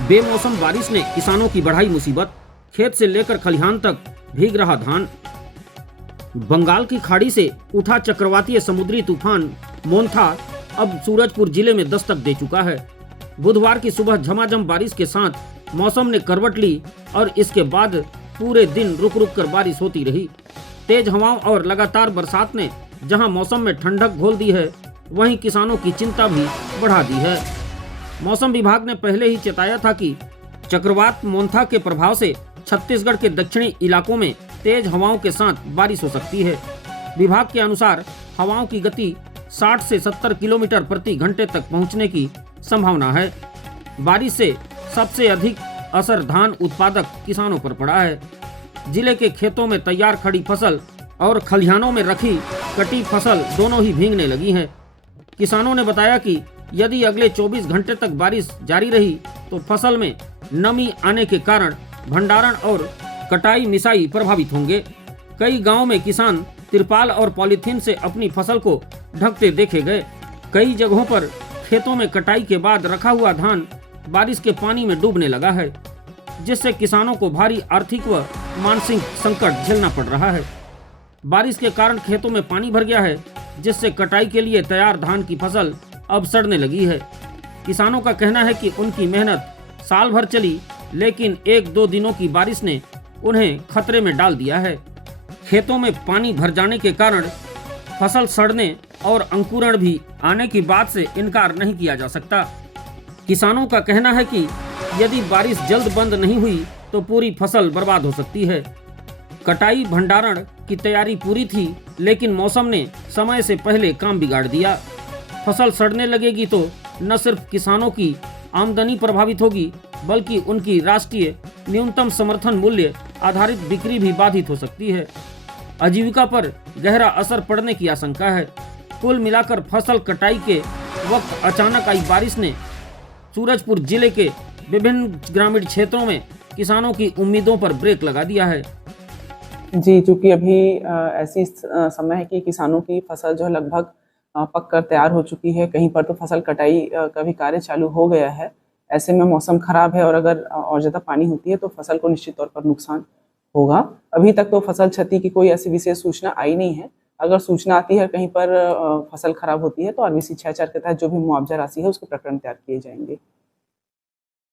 बेमौसम बारिश ने किसानों की बढ़ाई मुसीबत, खेत से लेकर खलिहान तक भीग रहा धान। बंगाल की खाड़ी से उठा चक्रवातीय समुद्री तूफान मोन्था अब सूरजपुर जिले में दस्तक दे चुका है। बुधवार की सुबह झमाझम बारिश के साथ मौसम ने करवट ली और इसके बाद पूरे दिन रुक रुक कर बारिश होती रही। तेज हवाओं और लगातार बरसात ने जहां मौसम में ठंडक घोल दी है, वहीं किसानों की चिंता भी बढ़ा दी है। मौसम विभाग ने पहले ही चेताया था कि चक्रवात मोन्था के प्रभाव से छत्तीसगढ़ के दक्षिणी इलाकों में तेज हवाओं के साथ बारिश हो सकती है। विभाग के अनुसार हवाओं की गति 60 से 70 किलोमीटर प्रति घंटे तक पहुंचने की संभावना है। बारिश से सबसे अधिक असर धान उत्पादक किसानों पर पड़ा है। जिले के खेतों में तैयार खड़ी फसल और खलिहानों में रखी कटी फसल दोनों ही भीगने लगी हैं। किसानों ने बताया कि यदि अगले 24 घंटे तक बारिश जारी रही तो फसल में नमी आने के कारण भंडारण और कटाई मिसाई प्रभावित होंगे। कई गांवों में किसान तिरपाल और पॉलीथीन से अपनी फसल को ढकते देखे गए। कई जगहों पर खेतों में कटाई के बाद रखा हुआ धान बारिश के पानी में डूबने लगा है, जिससे किसानों को भारी आर्थिक व मानसिक संकट झेलना पड़ रहा है। बारिश के कारण खेतों में पानी भर गया है, जिससे कटाई के लिए तैयार धान की फसल अब सड़ने लगी है। किसानों का कहना है कि उनकी मेहनत साल भर चली, लेकिन 1-2 दिनों की बारिश ने उन्हें खतरे में डाल दिया है। खेतों में पानी भर जाने के कारण फसल सड़ने और अंकुरण भी आने की बात से इनकार नहीं किया जा सकता। किसानों का कहना है कि यदि बारिश जल्द बंद नहीं हुई तो पूरी फसल बर्बाद हो सकती है। कटाई भंडारण की तैयारी पूरी थी, लेकिन मौसम ने समय से पहले काम बिगाड़ दिया। फसल सड़ने लगेगी तो न सिर्फ किसानों की आमदनी प्रभावित होगी, बल्कि उनकी राष्ट्रीय न्यूनतम समर्थन मूल्य आधारित बिक्री भी बाधित हो सकती है। आजीविका पर गहरा असर पड़ने की आशंका है। कुल मिलाकर फसल कटाई के वक्त अचानक आई बारिश ने सूरजपुर जिले के विभिन्न ग्रामीण क्षेत्रों में किसानों की उम्मीदों पर ब्रेक लगा दिया है। जी, चूंकि अभी ऐसी समय है कि किसानों की फसल जो है लगभग पक कर तैयार हो चुकी है। कहीं पर तो फसल कटाई का भी कार्य चालू हो गया है। ऐसे में मौसम खराब है और अगर और ज़्यादा पानी होती है तो फसल को निश्चित तौर पर नुकसान होगा। अभी तक तो फसल क्षति की कोई ऐसी विशेष सूचना आई नहीं है। अगर सूचना आती है कहीं पर फसल खराब होती है तो आरवीसी 6-4 के तहत जो भी मुआवजा राशि है उसके प्रकरण तैयार किए जाएंगे।